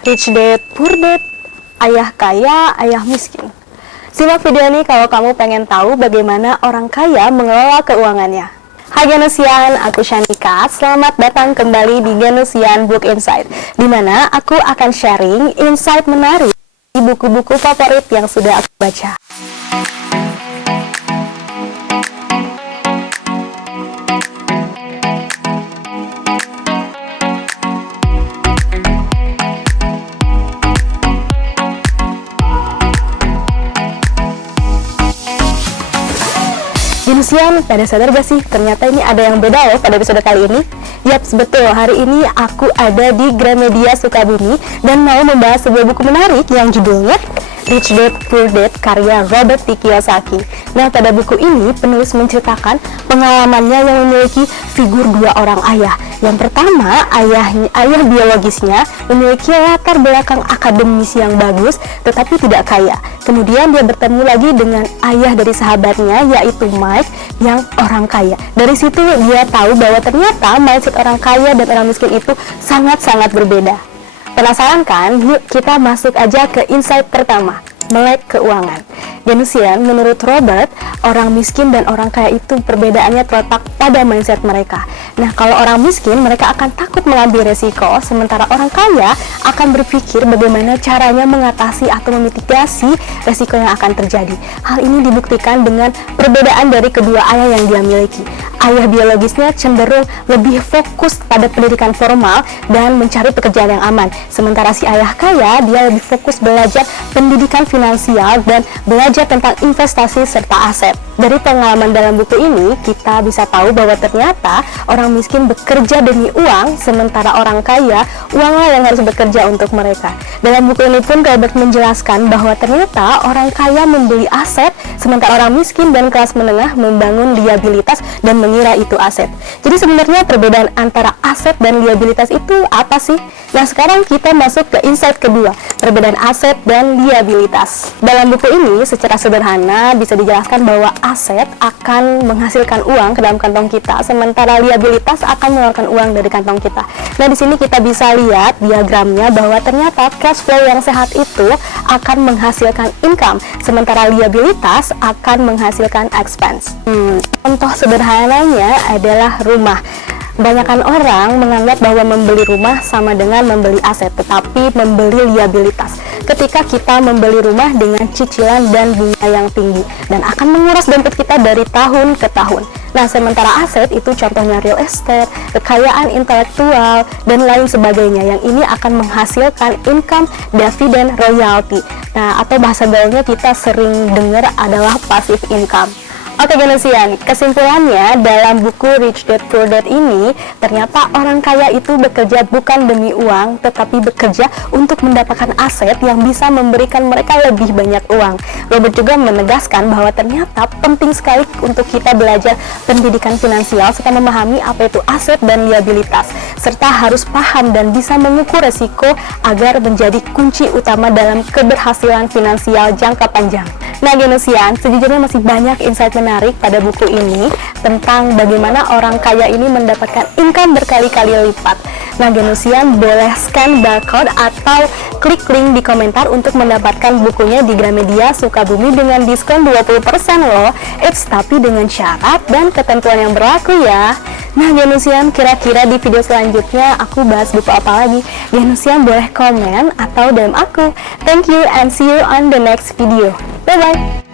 Rich Dad, Poor Dad, ayah kaya, ayah miskin. Simak video ini kalau kamu pengen tahu bagaimana orang kaya mengelola keuangannya. Hai Genusian, aku Shanika. Selamat datang kembali di Genusian Book Insight, di mana aku akan sharing insight menarik di buku-buku favorit yang sudah aku baca. Genusian, pada sadar gak sih ternyata ini ada yang beda loh pada episode kali ini? Yaps, betul, hari ini aku ada di Gramedia Sukabumi dan mau membahas sebuah buku menarik yang judulnya Rich Dad, Poor Dad karya Robert T. Kiyosaki. Nah, pada buku ini penulis menceritakan pengalamannya yang memiliki figur dua orang ayah. Yang pertama, ayah biologisnya memiliki latar belakang akademis yang bagus tetapi tidak kaya. Kemudian dia bertemu lagi dengan ayah dari sahabatnya yaitu Mike yang orang kaya. Dari situ dia tahu bahwa ternyata mindset orang kaya dan orang miskin itu sangat-sangat berbeda. Penasaran kan? Yuk kita masuk aja ke insight pertama, melek keuangan. Genusian, menurut Robert, orang miskin dan orang kaya itu perbedaannya terletak pada mindset mereka. Nah, kalau orang miskin, mereka akan takut mengambil resiko, sementara orang kaya akan berpikir bagaimana caranya mengatasi atau memitigasi resiko yang akan terjadi. Hal ini dibuktikan dengan perbedaan dari kedua ayah yang dia miliki. Ayah biologisnya cenderung lebih fokus pada pendidikan formal dan mencari pekerjaan yang aman. Sementara si ayah kaya, dia lebih fokus belajar pendidikan finansial dan belajar tentang investasi serta aset. Dari pengalaman dalam buku ini, kita bisa tahu bahwa ternyata orang miskin bekerja demi uang, sementara orang kaya, uanglah yang harus bekerja untuk mereka. Dalam buku ini pun Robert menjelaskan bahwa ternyata orang kaya membeli aset, sementara orang miskin dan kelas menengah membangun liabilitas dan mengira itu aset. Jadi sebenarnya perbedaan antara aset dan liabilitas itu apa sih? Nah, sekarang kita masuk ke insight kedua, perbedaan aset dan liabilitas. Dalam buku ini secara sederhana bisa dijelaskan bahwa aset akan menghasilkan uang ke dalam kantong kita, sementara liabilitas akan mengeluarkan uang dari kantong kita. Nah, di sini kita bisa lihat diagramnya bahwa ternyata cash flow yang sehat itu akan menghasilkan income, sementara liabilitas akan menghasilkan expense. Contoh sederhananya adalah rumah. Kebanyakan orang menganggap bahwa membeli rumah sama dengan membeli aset, tetapi membeli liabilitas. Ketika kita membeli rumah dengan cicilan dan bunga yang tinggi, dan akan menguras dompet kita dari tahun ke tahun. Nah, sementara aset itu contohnya real estate, kekayaan intelektual, dan lain sebagainya, yang ini akan menghasilkan income, dividen, royalty. Nah, atau bahasa gaulnya kita sering dengar adalah passive income. Oke Genusian, kesimpulannya dalam buku Rich Dad Poor Dad ini, ternyata orang kaya itu bekerja bukan demi uang, tetapi bekerja untuk mendapatkan aset yang bisa memberikan mereka lebih banyak uang. Robert juga menegaskan bahwa ternyata penting sekali untuk kita belajar pendidikan finansial serta memahami apa itu aset dan liabilitas, serta harus paham dan bisa mengukur resiko agar menjadi kunci utama dalam keberhasilan finansial jangka panjang. Nah Genusian, sejujurnya masih banyak insight menarik pada buku ini tentang bagaimana orang kaya ini mendapatkan income berkali-kali lipat. Nah Genusian, boleh scan barcode atau klik link di komentar untuk mendapatkan bukunya di Gramedia Sukabumi dengan diskon 20% loh. Tapi dengan syarat dan ketentuan yang berlaku ya. Nah Genusian, kira-kira di video selanjutnya aku bahas buku apa lagi? Genusian boleh komen atau DM aku. Thank you and see you on the next video. Bye-bye.